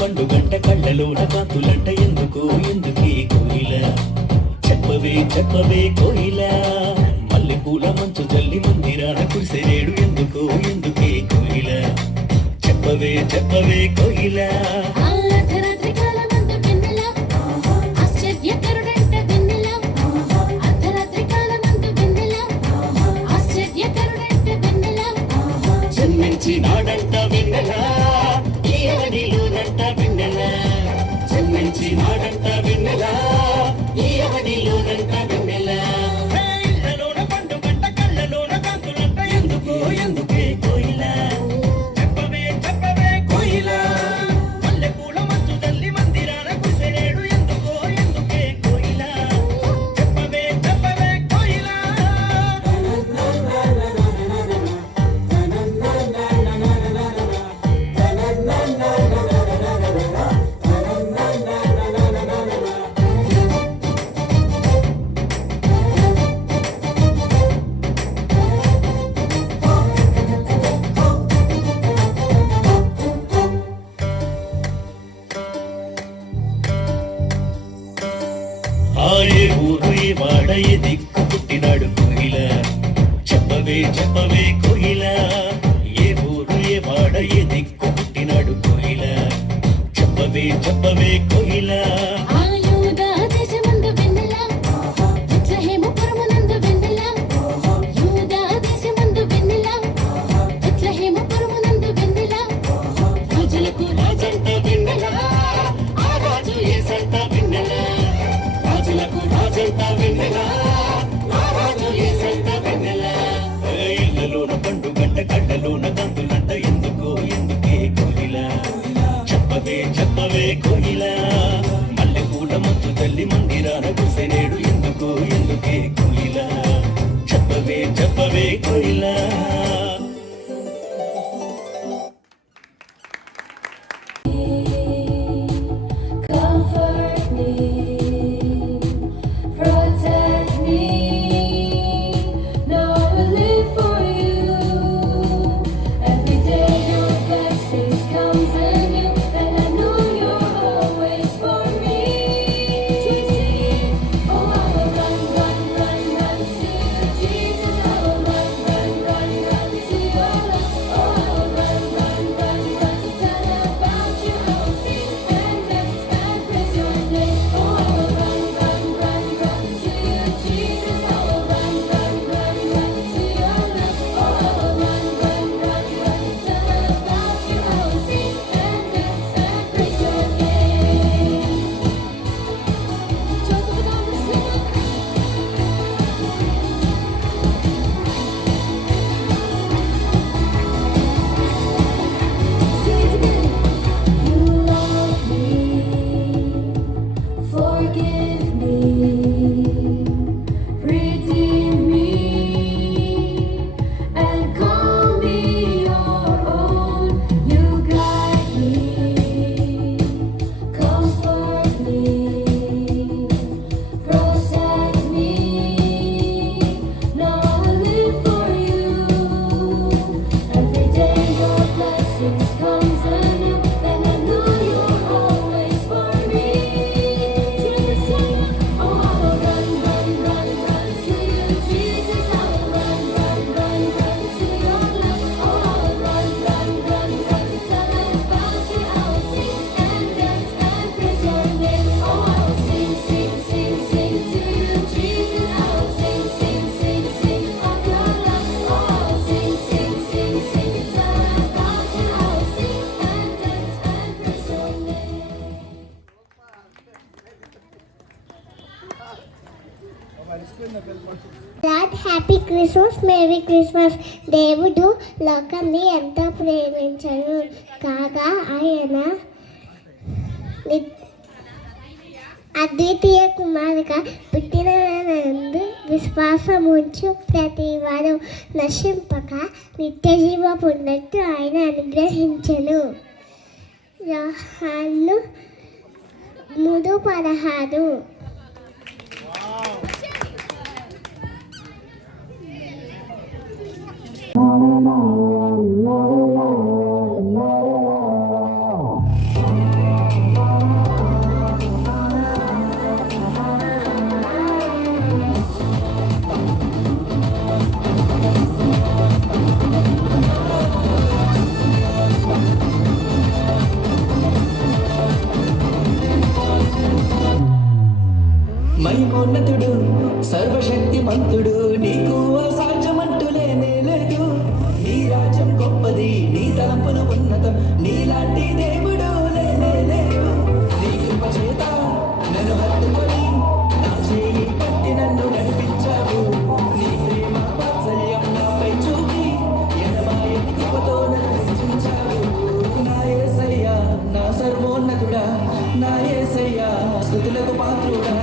పండుగంట కళ్ళలోన కాంతులంట ఎందుకు ఎందుకే కోయిల చెప్పవే చెప్పవే కోయిల మల్లెపూల మంచు జల్లి మందిరాన కురిసేరేడు ఎందుకు ఎందుకే కోయిల చెప్పవే చెప్పవే కోయిల జన్మించినాడంట వెన్నెల ఈ అవనిలోనంట వెన్నెల జన్మించినాడంట వెన్నెల ఈ అవనిలోనంట వెన్నెల ఇళ్ళలోన పండుగంట కళ్ళలోన కాంతులంట ఎందుకు ఎందుకే కోయిల చెప్పవే చెప్పవే కోయిల మల్లెపూల మంచు తల్లి మందిరాన కురిసేరేడు ఎందుకు ఎందుకే కోయిల చెప్పవే చెప్పవే కోయిల ఏ ఊరు ఏ వాడ ఏ దిక్కు పుట్టినాడు కోయిల చెప్పవే చెప్పవే కోయిల ఏ ఊరు ఏ వాడ ఏ దిక్కు పుట్టినాడు కోయిల చెప్పవే చెప్పవే కోయిల రాజులకు రాజంట వెన్నెల ఆ రాజు ఏ సంట వెన్నెల రాజులకు రాజంట వెన్నెల ఆ రాజు ఏ సంట వెన్నెల ఇళ్ళలోన పండుగంట కళ్ళలోన కాంతులంట ఎందుకో ఎందుకే కోయిల చెప్పవే చెప్పవే కోయిల మల్లెపూల మంచు తల్లి మందిరాన కురిసేనేడు ఎందుకో ఎందుకే కోయిల చెప్పవే చెప్పవే కోయిల హ్యాపీ క్రిస్మస్ మేరీ క్రిస్మస్. దేవుడు లోకాన్ని ఎంతో ప్రేమించను కాగా ఆయన అద్వితీయ కుమారుగా పుట్టినందు విశ్వాసముంచు ప్రతి వారు నశింపక నిత్య జీవ పొందట్టు ఆయన అనుగ్రహించను. యోహాను 3:16. నా యేసయ్యా స్తుతులకు పాత్రుడా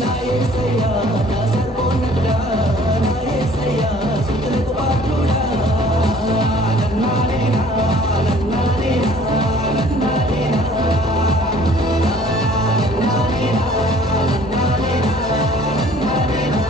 నా యేసయ్యా నా సర్వోన్నతుడా నా యేసయ్యా స్తుతులకు పాత్రుడా నన్నానేనా నన్నానేనా నన్నానేనా నన్నానేనా నన్నానేనా నన్నానేనా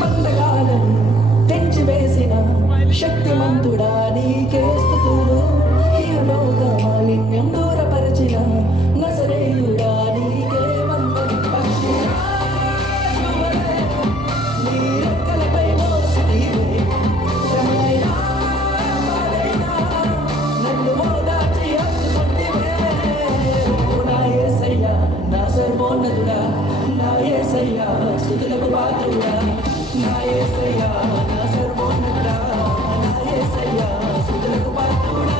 బంధకాలను తెంచివేసిన శక్తిమంతుడా నీకే స్తుతులు ఈ లోక మాలిన్యం దూరపరచిన నజరేయుడా నీకే వందనం పక్షిరా నీ రెక్కలపై మోసినీవే శ్రమలైనా బాధైనా నన్ను ఓదార్చి హత్తుకుంటివే నా యేసయ్యా నా సర్వోన్నతుడా నా యేసయ్యా స్తుతులకు పాత్రుడా నా యేసయ్యా నా సర్వోన్నతుడా నా యేసయ్యా స్తుతులకు పాత్రుడా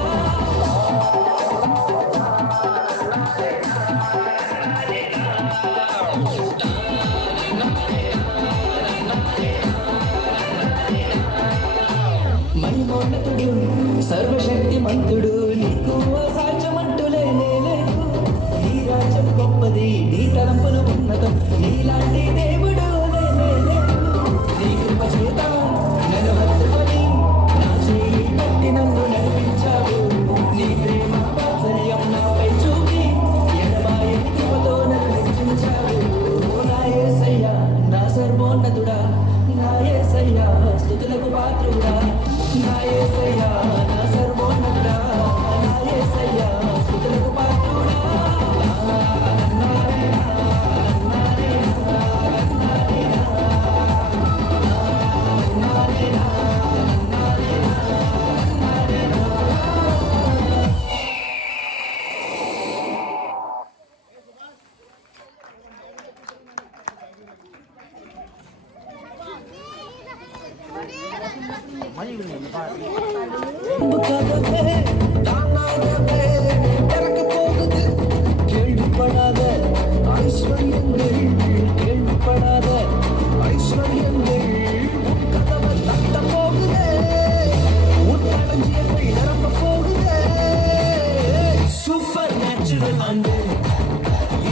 మహిమోన్నతుడు సర్వశక్తిమంతుడు నీకు అసాధ్యమంటూ లేనే లేదు నీ రాజ్యం గొప్పది నీ తలంపులు ఉన్నతం నీలాంటి దేవుడు లేనే లేదు నీ కృప చేత నన్ను హత్తుకొని నా చేయి పట్టి నన్ను నడిపించావు నీ ప్రేమ వాత్సల్యం నాపై చూపి ఎడబాయని కృపతో నన్ను హెచ్చించావు నా యేసయ్యా నా సర్వోన్నతుడా నా యేసయ్యా స్తుతులకు పాత్రుడా నా యేసయ్యా నా సర్వోన్నతుడా నా యేసయ్యా స్తుతులకు పాత్రుడా నన్నానేనా నన్నానేనా నన్నానేనా నన్నానేనా నన్నానేనా నన్నానేనా நம்புக்காதவே தானாகவே திறக்க போகுது கேள்விப்படாத ஐஸ்வர்யங்கள் கேள்விப்படாத ஐஸ்வர்யங்கள் கதவை தட்ட போகுதே உன் களஞ்சியத்தை நிரப்ப போகுதே சூப்பர் நேச்சுரல் ஆண்டு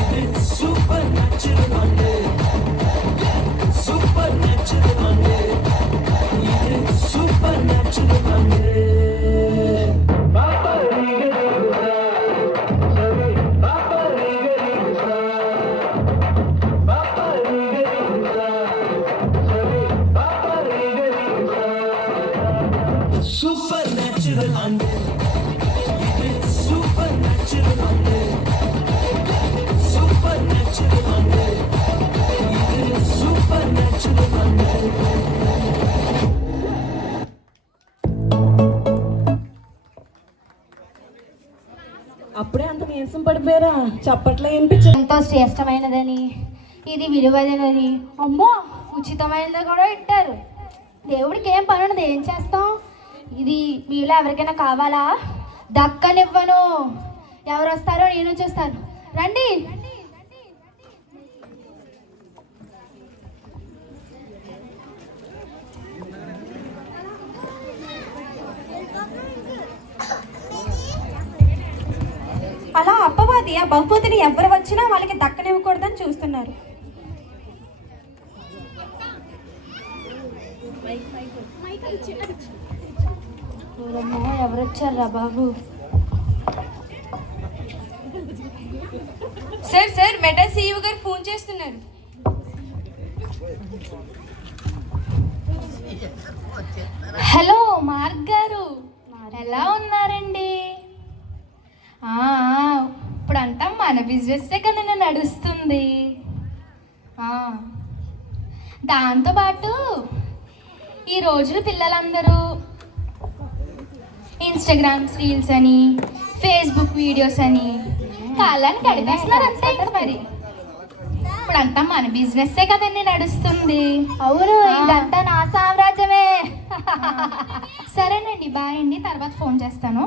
இது சூப்பர் நேச்சுரல் ஆண்டு சூப்பர் நேச்சுரல் ஆண்டு இது சூப்பர் நேச்சுரல் ஆண்டு பாப்பா நீங்க சரி பாப்பா நீங்க பாப்பா நீங்க சரி பாப்பா நீங்க சூப்பர் நேச்சுரல் ஆண்டு இது சூப்பர் நேச்சுரல் ஆண்டு சூப்பர் நேச்சுரல் ஆண்டு இது சூப்பர் நேச்சுரல் ஆண்டு అప్పుడే అంత నీరసం పడిపోయారా చప్పట్లో వినిపించారు. ఎంతో శ్రేష్టమైనదని ఇది విలువైనదని అమ్మో ఉచితమైనది కూడా ఇట్టారు. దేవుడికి ఏం పని ఉండదు, ఏం చేస్తాం? ఇది మీలో ఎవరికైనా కావాలా? దక్కనివ్వను. ఎవరు వస్తారో నేను చూస్తాను. రండి. అలా అప్పవాది ఆ బహుమతిని ఎవరు వచ్చినా వాళ్ళకి దక్కనివ్వకూడదని చూస్తున్నారు. ఎవరు వచ్చారా బాబు? సార్ సార్ మెటల్ సీఈఓ గారు ఫోన్ చేస్తున్నారు. హలో మార్క్ గారు, ఎలా ఉన్నారండి? ఇప్పుడంతా మన బిజినెస్సే కదా నడుస్తుంది. దాంతోపాటు ఈ రోజులు పిల్లలందరూ ఇన్స్టాగ్రామ్ రీల్స్ అని, ఫేస్బుక్ వీడియోస్ అని కాలాన్ని గడిపేస్తున్నారు అంతే. మరి ఇప్పుడంతా మన బిజినెస్సే కదండి నడుస్తుంది. అవును, ఇదంతా నా సామ్రాజ్యమే. సరేనండి, బాయ్ అండి, తర్వాత ఫోన్ చేస్తాను.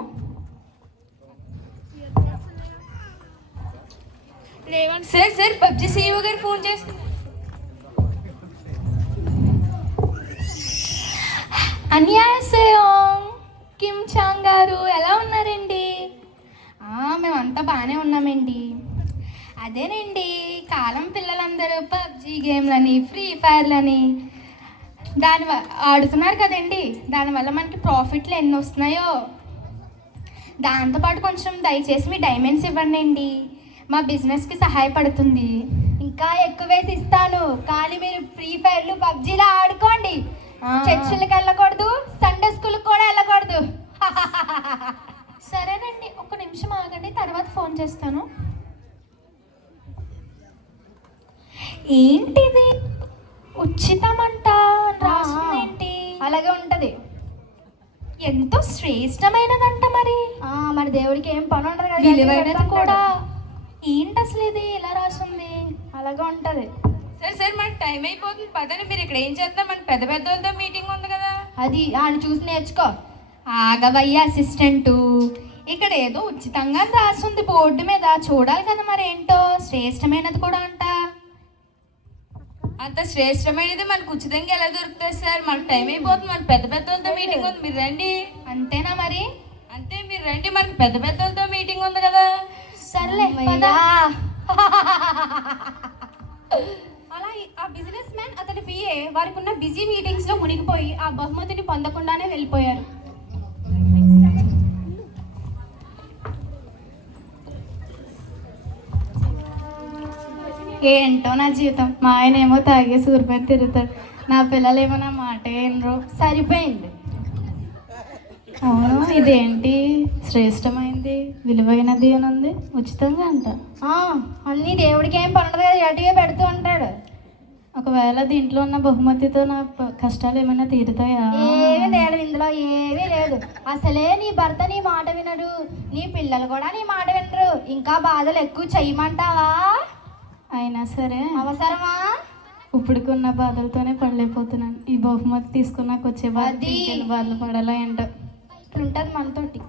సార్ సార్ పబ్జి సీఈఓ గారు ఫోన్ చేస్తున్నారు. అన్యాయసేయో కిమ్ చాంగ్ గారు, ఎలా ఉన్నారండి? మేమంతా బాగానే ఉన్నామండి. అదేనండి, కాలం పిల్లలందరూ పబ్జి గేమ్లని, ఫ్రీ ఫైర్లని ఆడుతున్నారు కదండి. దానివల్ల మనకి ప్రాఫిట్లు ఎన్ని వస్తున్నాయో. దాంతోపాటు కొంచెం దయచేసి మీ డైమండ్స్ ఇవ్వండి అండి, మా బిజినెస్కి సహాయపడుతుంది. ఇంకా ఎక్కువేసి ఇస్తాను, కానీ మీరు ఫ్రీ ఫైర్లు పబ్జీలా ఆడుకోండి. చర్చిలకు వెళ్ళకూడదు, సండే స్కూల్కి కూడా వెళ్ళకూడదు. సరేనండి, ఒక నిమిషం ఆగండి, తర్వాత ఫోన్ చేస్తాను. ఏంటిది ఉచితమంట రాసిందేంటి? అలాగే ఉంటది, ఎంతో శ్రేష్టమైనదంట. మరి దేవుడికి ఏం పని ఉండదు కదా, విలువైనది కూడా. ఏంటి అసలు ఇది ఇలా రాసింది? అలాగే ఉంటది. సార్ సార్ మనకి టైం అయిపోతుంది, పదండి. మీరు ఇక్కడ ఏం చేస్తారు? మన పెద్ద పెద్దలతో మీటింగ్ ఉంది కదా. అది ఆయన చూసి నేర్చుకో. ఆగవయ్య అసిస్టెంటు, ఇక్కడ ఏదో ఉచితంగా రాసింది బోర్డు మీద, చూడాలి కదా మరి ఏంటో. శ్రేష్టమైనది కూడా అంట. అంత శ్రేష్టమైనది మనకు ఉచితంగా ఎలా దొరుకుతుంది సార్? మనకు టైం అయిపోతుంది, మన పెద్ద పెద్దలతో మీటింగ్ ఉంది, మీరు రండి. అంతేనా మరి? అంతే, మీరు రండి, మనకి పెద్ద పెద్దలతో మీటింగ్ ఉంది కదా. సర్లే అలా ఆ బిజినెస్ మ్యాన్ అతని పిఏ వారికి ఉన్న బిజీ మీటింగ్స్ లో మునిగిపోయి ఆ బహుమతిని పొందకుండానే వెళ్ళిపోయారు. ఏంటో నా జీవితం, మా ఆయన ఏమో తాగే సూర్పై తిరుగుతాడు, నా పిల్లలేమో నా మాట ఏంట్రో. సరిపోయింది. అవును, ఇదేంటి శ్రేష్టమైంది విలువైనది అని ఉంది, ఉచితంగా అంట. అన్నీ దేవుడికి ఏం పనుండదు కదా, ఎటుగా పెడుతూ ఉంటాడు. ఒకవేళ దీంట్లో ఉన్న బహుమతితో నా కష్టాలు ఏమైనా తీరుతాయా? ఏమీ లేదు, ఇందులో ఏమీ లేదు. అసలే నీ భర్త నీ మాట వినడు, నీ పిల్లలు కూడా నీ మాట వినరు. ఇంకా బాధలు ఎక్కువ చెయ్యమంటావా? అయినా సరే అవసరమా? ఇప్పుడుకున్న బాధలతోనే పడలేకపోతున్నాను. ఈ బహుమతి తీసుకున్నాక వచ్చే బాధలు పడాలా ఏంటో. ఉంటుంది మనతోటి.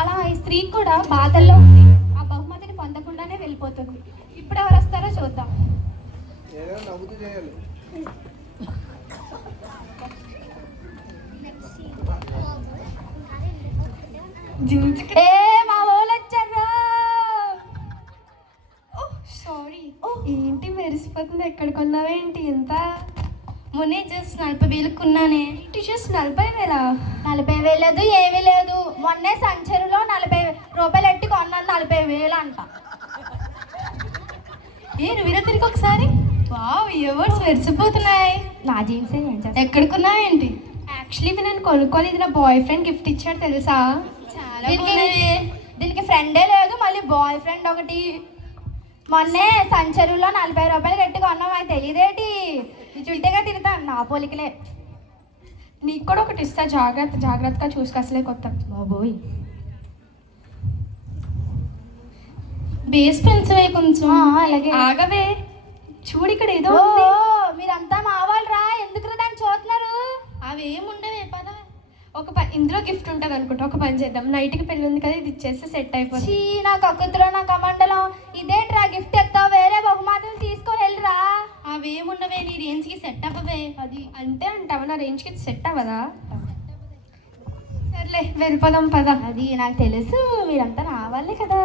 అలా ఈ స్త్రీ కూడా బాధల్లో ఉంది, ఆ బహుమతిని పొందకుండానే వెళ్ళిపోతుంది. ఇప్పుడు ఎవరు వస్తారో చూద్దాం. మా వాళ్ళు వచ్చారా? సారీ. ఏంటి మెరిసిపోతుంది, ఎక్కడ కొన్నావేంటి? ఎంత? మొన్నే జస్ట్ 40,000 కొన్నానే. జస్ట్ 40,000? 40,000 లేదు, ఏమీ లేదు. మొన్నే సంచరులో 40 రూపాయలు ఎట్టి కొన్నాను, 40,000 అంట. నువ్వు తిరిగి ఒకసారి. వావ్, ఇయర్స్ మెరిసిపోతున్నాయి. నా జీన్స్ ఏం చేస్తా? ఎక్కడ కొన్నావేంటి? యాక్చువల్లీ ఇవి నేను కొనుక్కోలేదు, నా బాయ్ ఫ్రెండ్ గిఫ్ట్ ఇచ్చాడు తెలుసా. దీనికి ఫ్రెండే లేదు, మళ్ళీ బాయ్ ఫ్రెండ్ ఒకటి. మొన్నే సంచరులో 40 రూపాయలు కట్టి కొన్నాం, అది తెలియదేటి. చుట్టిగా తిరుగుతాను, నా పోలికలే. నీకు కూడా ఒకటి ఇస్తా, జాగ్రత్తగా చూసుకు, అసలే కొత్త. బాబోయ్, బేస్ పెన్సిల్ కొంచెం. అలాగే. ఆగవే, చూడు ఇక్కడ ఏదో. మీరంతా మా వాళ్ళు రా, ఎందుకు దాన్ని చూస్తున్నారు? అవి ఏముండవే, పద. ఇందులో గిఫ్ట్ ఉంటుంది అనుకుంటా, ఒక పని చేద్దాం, నైట్కి పెళ్ళి ఉంది కదా, ఇది ఇచ్చేస్తే సెట్ అయిపోతుంది. నా కక్కుతులో నా కమండలం ఇదేంట్రా, గిఫ్ట్ ఎత్తావు, వేరే బహుమతులు తీసుకొని వెళ్ళిరా. అవేమున్నవే, నీ రేంజ్కి సెట్ అవ్వవే. అది అంటే అంటావా, నా రేంజ్కి సెట్ అవ్వదా? సర్లే వెళ్ళిపోదాం పద. అది నాకు తెలుసు, మీరంతా నా వాళ్ళే కదా.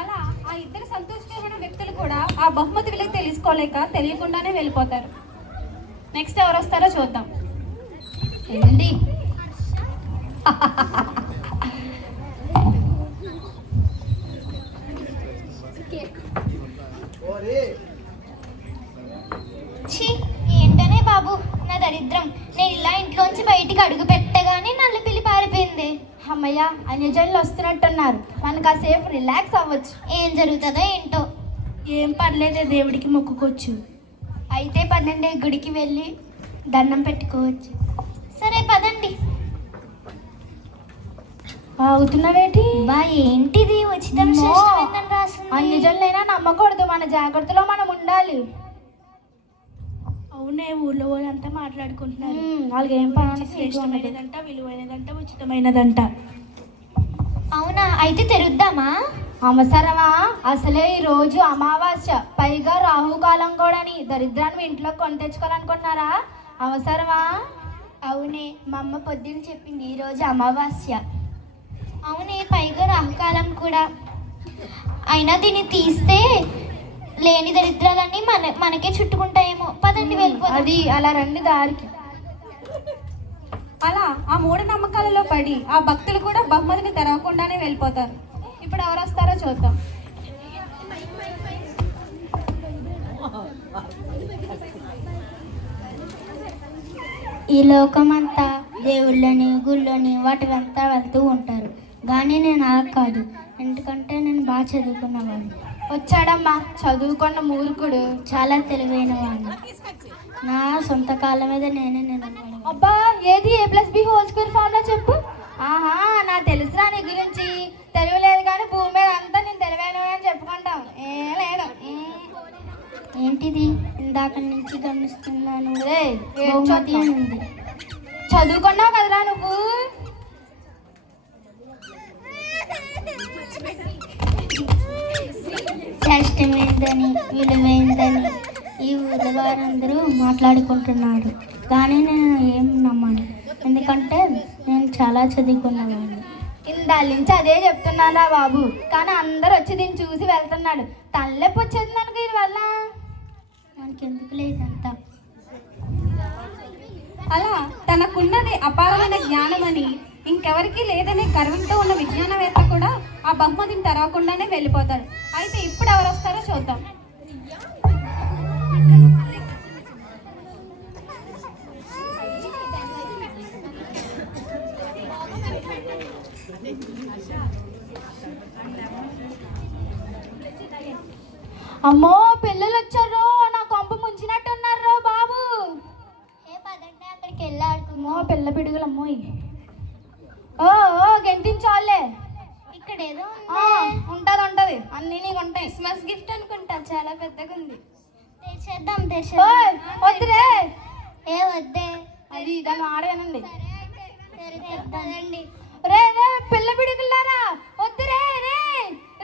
అలా ఆ ఇద్దరు సంతోషకరమైన వ్యక్తులు కూడా ఆ బహుమతి విలువ తెలుసుకోలేక తెలియకుండానే వెళ్ళిపోతారు. నెక్స్ట్ ఎవరు వస్తారో చూద్దాం. ఏంటి? ఏంటనే బాబు నా దరిద్రం, నేను ఇలా ఇంట్లోంచి బయటికి అడుగు పెట్టగానే నల్ల పిల్లి పారిపోయింది. అమ్మయ్య, అన్యజనులు వస్తున్నట్టున్నారు, మనం కాసేపు రిలాక్స్ అవ్వచ్చు. ఏం జరుగుతుందో ఏంటో. ఏం పర్లేదే, దేవుడికి మొక్కుకోవచ్చు. అయితే పదండి, గుడికి వెళ్ళి దండం పెట్టుకోవచ్చు. సరే పదండి. అవుతున్నావేటి బా ఏంటిది ఉచితం అమ్మో. శ్రేష్టమైందని రాస్తుంది. అన్ని జనులైనా నమ్మకూడదు, మన జాగ్రత్తలో మనం ఉండాలి. అవునే, ఊళ్ళో వాళ్ళంతా మాట్లాడుకుంటున్నారు. వాళ్ళకి ఏం పని శ్రేష్టమైనదంట, విలువైనదంట, ఉచితమైనదంట. అవునా, అయితే తెరుద్దామా? అవసరమా? అసలే ఈ రోజు అమావాస్య, పైగా రాహుకాలం కూడాని. దరిద్రాన్ని ఇంట్లో కొని తెచ్చుకోవాలనుకుంటున్నారా? అవసరమా? అవునే, మా అమ్మ పొద్దున్న చెప్పింది ఈరోజు అమావాస్య. అవునే, పైగా రాహుకాలం కూడా. అయినా దీన్ని తీస్తే లేని దరిద్రాలన్నీ మనకే చుట్టుకుంటాయేమో. పదండి వెళ్ళిపోదాం. అది అలా రండి దారికి. అలా ఆ మూఢనమ్మకాలలో పడి ఆ భక్తులు కూడా బహుమతిని తెరవకుండానే వెళ్ళిపోతారు. ఇప్పుడు ఎవరు వస్తారో చూద్దాం. ఈ లోకమంతా దేవుళ్ళని గుళ్ళని వాటి వెంతా వెళ్తూ ఉంటారు, కానీ నేను అలా కాదు. ఎందుకంటే నేను బాగా చదువుకున్నవాడిని. వచ్చాడమ్మా చదువుకున్న మూర్ఖుడు. చాలా తెలివైన వాడిని. నా సొంత కాళ్ళ మీద నేనే నిలబడి. అబ్బా, ఏది A+B హోల్ స్క్వేర్ ఫార్ములా చెప్పు. ఆహా, నా తెలుసురా నీ గురించి. తెలియలేదు కానీ భూమి మీద అంతా నేను తెలివైన అని చెప్పుకుంటాం. ఏ లేదు. ఏంటిది? ఇందాక నుంచి గమనిస్తున్నాను. రేయ్, ఏం బహుమతి చూద్దాం? అని ఉంది. చదువుకున్నావు కదరా నువ్వు. శ్రేష్టమైనదని విలువైందని ఈ ఊరి వారందరూ మాట్లాడుకుంటున్నారు, కానీ నేను ఏం నమ్మను. ఎందుకంటే నేను చాలా చదువుకున్నవాడిని. ఇందాల నుంచి అదే చెప్తున్నారా బాబు, కానీ అందరు వచ్చి దీన్ని చూసి వెళ్తున్నాడు. తల్లెప్పి వచ్చేది మనకు దీని వల్ల. మనకి ఎందుకు లేదంతా. అలా తనకున్నది అపారమైన జ్ఞానమని, ఇంకెవరికీ లేదనే గర్వంతో ఉన్న విజ్ఞానవేత్త కూడా ఆ బహుమతిని తెరవకుండానే వెళ్ళిపోతాడు. అయితే ఇప్పుడు ఎవరు వస్తారో చూద్దాం. అమ్మో, పిల్లలు వచ్చారు. నా కొంప ముంచినట్టున్నారు బాబు. పదండి, అక్కడికి వెళ్ళాడు. అమ్మో, పిల్ల పిడుగులు అమ్మోయ్. ఓ ఓ గెంటించాలే. ఇక్కడ ఏదో ఉంటది ఉంటది, అన్ని నీకు ఉంటాయి. క్రిస్మస్ గిఫ్ట్ అనుకుంటా, చాలా పెద్దగా ఉంది. తెచ్చేద్దాం. ఓయ్, వద్దురే. ఏ వద్దే, అది దాన్ని ఆడేనండి. తెచ్చేద్దామండి. రే రే, పిల్ల పిడుగులారా వద్దురే. రే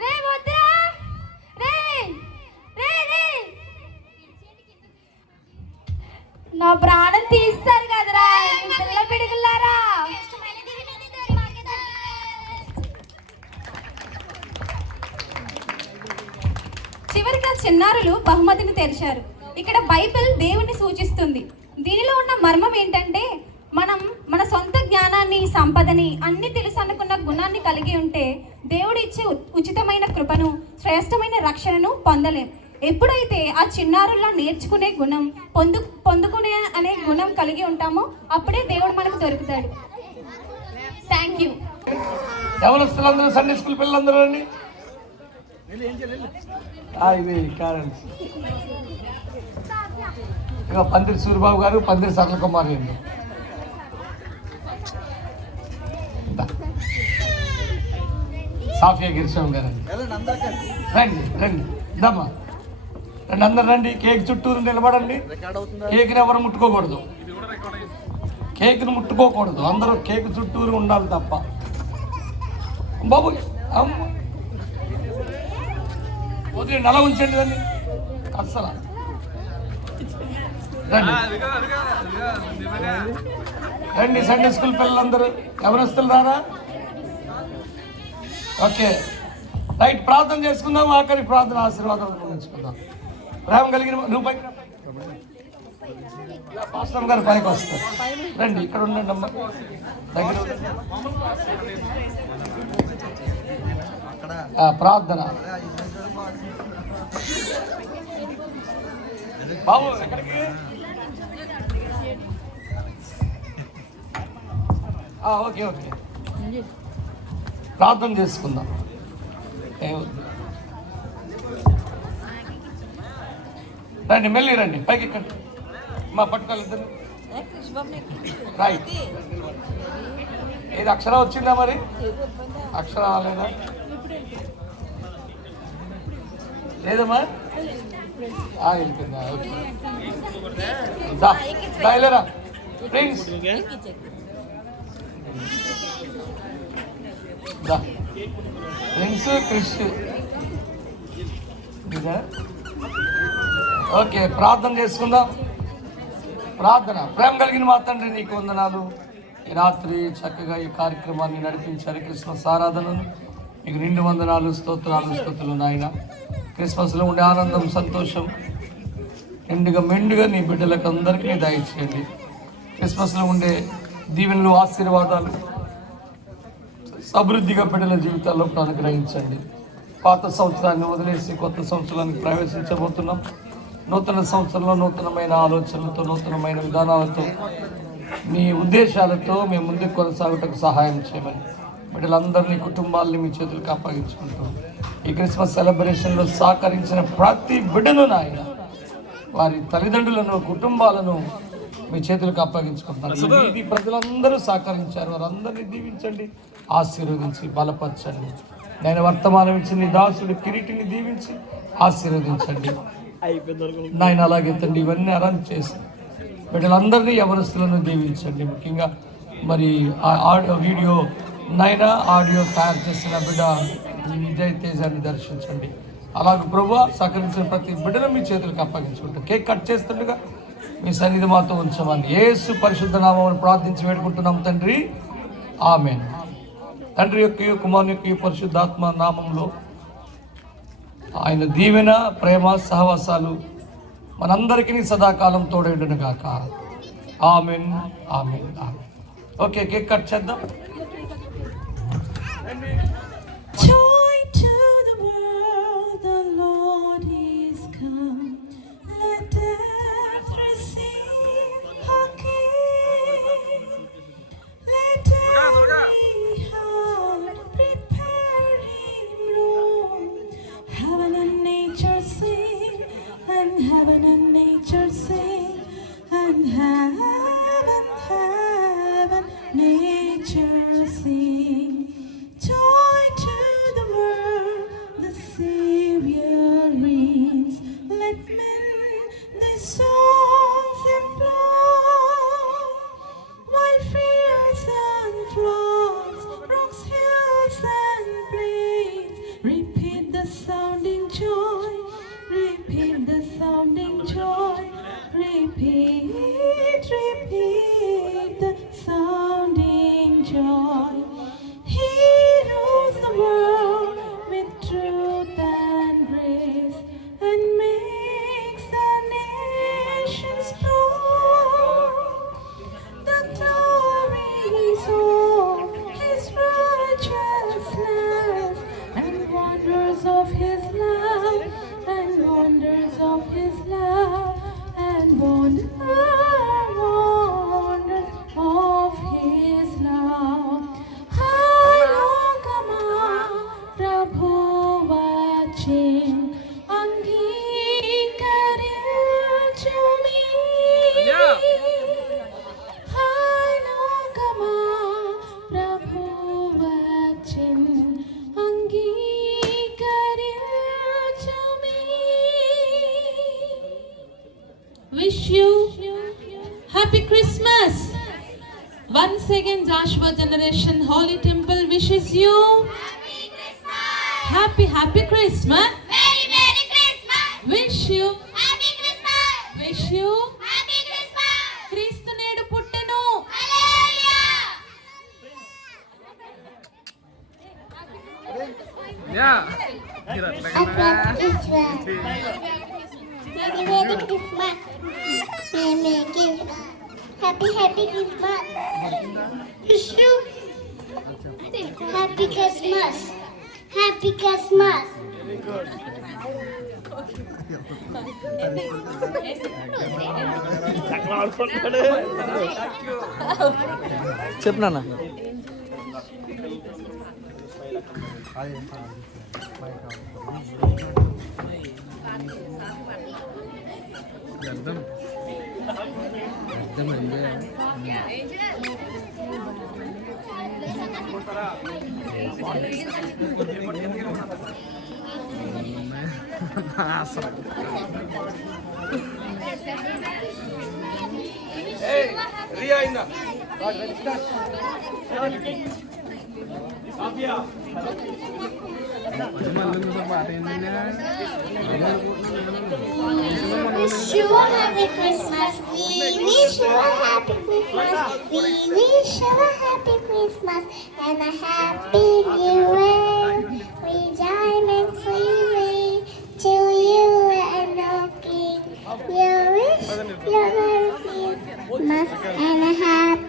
రే వద్దురా. రే రే రే, నా ప్రాణం తీస్తారు కదరా పిల్ల పిడుగులారా. చివరిగా చిన్నారులు బహుమతిని తెరిచారు. ఇక్కడ బైబిల్ దేవుణ్ణి సూచిస్తుంది. దీనిలో ఉన్న మర్మం ఏంటంటే, మనం మన సొంత జ్ఞానాన్ని, సంపదని, అన్ని తెలుసు అనుకున్న గుణాన్ని కలిగి ఉంటే దేవుడు ఇచ్చే ఉచితమైన కృపను, శ్రేష్టమైన రక్షణను పొందలేం. ఎప్పుడైతే ఆ చిన్నారుల్లో నేర్చుకునే గుణం, పొందుకునే అనే గుణం కలిగి ఉంటామో అప్పుడే దేవుడు మనకు దొరుకుతాడు. Thank you. యవనస్తులందరూ, సండే స్కూల్ పిల్లలందరూ అండి. ఇవి క్యారెంట్స్. ఇక పందిరి సూరిబాబు గారు, పందిరి సరళ కుమారి అండి. సాఫియా గిరిస్వామి గారు అండి. రండి రండి, దమ్మా రండి, అందరు రండి. కేక్ చుట్టూరు నిలబడండి. కేక్ని ఎవరు ముట్టుకోకూడదు. కేక్ను ముట్టుకోకూడదు. అందరూ కేక్ చుట్టూరు ఉండాలి తప్ప. బాబు అమ్మ వదిలి నల ఉంచండి దాన్ని అస్సలు. రండి రండి, సండే స్కూల్ పిల్లలందరూ. ఎవరొస్తులు రారా? ఓకే రైట్, ప్రార్థన చేసుకుందాం. ఆఖరి ప్రార్థన ఆశీర్వాదం ఉంచుకుందాం. ప్రేమ కలిగిన నువ్వు పైకి పాస్టర్ గారు పైకి వస్తారు. రండి, ఇక్కడ ఉండండి అమ్మ, దగ్గర ప్రార్థన. బాబు ఎక్కడికి? ఓకే ఓకే, ప్రార్థన చేసుకుందాం. రండి, మెల్లి రండి, పైకి ఎక్కండి. మా పట్టుకోవాలి ఇద్దరు. రైట్, ఏది అక్షర వచ్చిందా మరి? అక్షర రాలేదా? లేదమ్మా వెళ్ళిపోయిందా? Okay prince prince Krish okay, ప్రార్థన చేసుకుందాం. ప్రార్థన. ప్రేమ కలిగిన మా తండ్రి, నీకు వందనాలు. ఈ రాత్రి చక్కగా ఈ కార్యక్రమాన్ని నడిపించారు, క్రిస్మస్ ఆరాధనను. మీకు నిండు వందనాలు, స్తోత్రాలు నాయన. క్రిస్మస్లో ఉండే ఆనందం, సంతోషం నిండుగా మెండుగా నీ బిడ్డలకు అందరికీ దయచేయండి. క్రిస్మస్లో ఉండే దీవెనలు, ఆశీర్వాదాలు సమృద్ధిగా బిడ్డల జీవితాల్లో అనుగ్రహించండి. పాత సంవత్సరాన్ని వదిలేసి కొత్త సంవత్సరానికి ప్రవేశించబోతున్నాం. నూతన సంవత్సరంలో నూతనమైన ఆలోచనలతో, నూతనమైన విధానాలతో, మీ ఉద్దేశాలతో మేము ముందుకు కొనసాగుటకు సహాయం చేయమని బిడ్డలందరినీ, కుటుంబాలని మీ చేతులకు అప్పగించుకుంటాం. ఈ క్రిస్మస్ సెలబ్రేషన్లో సహకరించిన ప్రతి బిడ్డను నాయన, వారి తల్లిదండ్రులను, కుటుంబాలను మీ చేతులకు అప్పగించుకుంటారు. ఈ ప్రజలందరూ సహకరించారు, వారందరినీ దీవించండి, ఆశీర్వదించి బలపరచండి. నేను వర్తమానం ఇచ్చిన నీ దాసుడు కిరీటిని దీవించి ఆశీర్వదించండి నాయన. అలాగే తండ్రి, ఇవన్నీ అరేంజ్ చేసి బిడ్డలందరినీ, యవనస్తులను దీవించండి. ముఖ్యంగా మరి వీడియో ఆడియో తయారు చేసిన బిడ్డ విజయ్ తేజాన్ని దర్శించండి. అలాగే ప్రభువా, సహకరించిన ప్రతి బిడ్డను మీ చేతులకు అప్పగించుకుంటాం. కేక్ కట్ చేస్తుండగా మీ సన్నిధి మాతో ఉంచమని యేసు పరిశుద్ధ నామమును ప్రార్థించి వేడుకుంటున్నాం తండ్రి, ఆమేన్. తండ్రి యొక్క, కుమారుని యొక్క, పరిశుద్ధాత్మ నామంలో ఆయన దీవెన, ప్రేమ, సహవాసాలు మనందరికీ సదాకాలం తోడేడును గాక. ఆమేన్, ఆమేన్, ఆమేన్. ఓకే, కేక్ కట్ చేద్దాం. Joy to the world, the Lord is come. Let earth receive her King. Let every heart prepare him room. Heaven and nature sing, and heaven and nature sing, and heaven, nature sing. Joy to the world, the Savior reigns. Let men their songs employ, while fields and floods, rocks, hills and plains, repeat the sounding joy, repeat the sounding joy, repeat the sounding joy. He rules the world with truth and grace, and makes the nations proud. The glory is of his righteousness, and wonders of his love, and wonders of his love, and wonders of his love. Prabhu vachin angikarinchu me. Hanokama Prabhu vachin angikarinchu me. Wish you Happy Christmas. Once again, Joshua Generation Holy Temple wishes you Happy Christmas. Merry Christmas. Wish you Happy Christmas. Wish you Happy Christmas. Kristu nedu puttenu. Hallelujah. Happy Christmas. Wish you Happy Christmas. Happy Christmas. చెప్పనా అర్థం అర్థం రియా అయిందా Wish you a Happy Christmas. We wish you a Happy Christmas. We wish you a Happy Christmas and a Happy New Year. We join and sing to you and our King. You wish you a Merry Christmas and a Happy